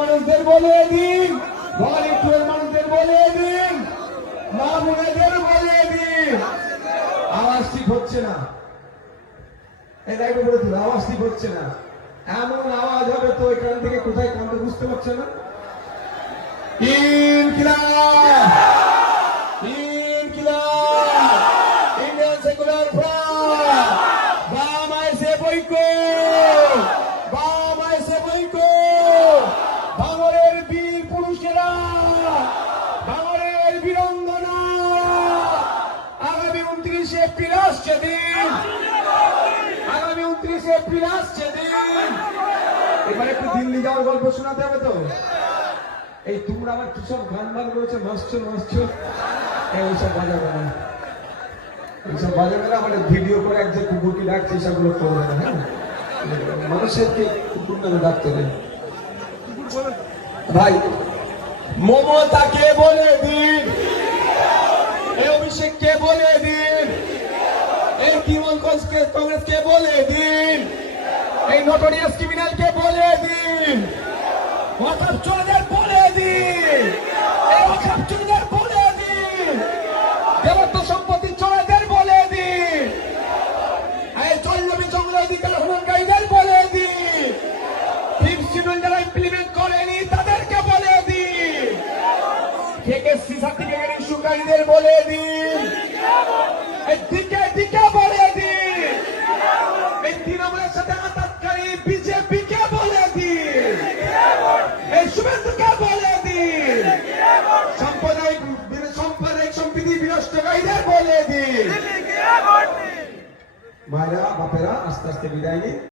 মানুষদের বলে দিন, ভবানীপুরের মানুষদের বলে দিন, মা বোনেদের বলে দিন, আওয়াজ ঠিক হচ্ছে না। এই লাইভে বলে দিন, আওয়াজ ঠিক হচ্ছে না। এমন আওয়াজ হবে তো এখান থেকে কোথায় কান্দে বুঝতে পারছে না। ইনকিলাব, ইনকিলাব, ইন্ডিয়ান সেকুলার ফ্রন্ট, বাম আইসে বইকো, বাম আইসে বইকো, ভাঙরের বীর পুরুষেরা, ভাঙরের বীরঙ্গনা, আগামী 29 এপ্রিল আসছে দিন, আগামী 29 এপ্রিল আসছে দিন। এবার একটু দিল্লি যাওয়ার গল্প শোনাতে হবে তো। এই তোমরা আবার কি সব গান বান করেছো, মাসছো মাসছো, এইসব বাজাবে না, এইসব বাজাবে না। আমাদের ভিডিও করে এক যে কুকুরকে ডাকছে সেগুলো করবে না। হ্যাঁ, মানুষের কি কুকুর নামে ডাকতে নেই ভাই। মমতাকে বলে দিন, এই অভিষেককে বলে দিন, এই তৃণমূল কংগ্রেসকে বলে দিন, এই নোটোরিয়াস ক্রিমিনালকে বলে দিন, ওয়াকফ চোরদের বলে দিন, এই ওয়াকফ চোরদের বলে দিন, দেবত্ব সম্পত্তি চোরদের বলে দিন, এই জলজমি জঙ্গল অধিকার হননকারীদের বলে দিন, ফিফথ শিডিউল যারা ইমপ্লিমেন্ট করেনি তাদেরকে বলে দিন, কেকেসি সার্টিফিকেট ইস্যুকারীদের বলে দিন, এই দিকে দিকে বলে দিন, এই তৃণমূলের সাথে আতাতকারী বিজেপিকে বলে দিন, এই শুভেন্দুকে বলে দিন, সাম্প্রদায়িক সম্প্রীতি বিনষ্টকারীদের বলে দিন। মায়েরা বাপেরা আস্তে আস্তে বিদায় নিন।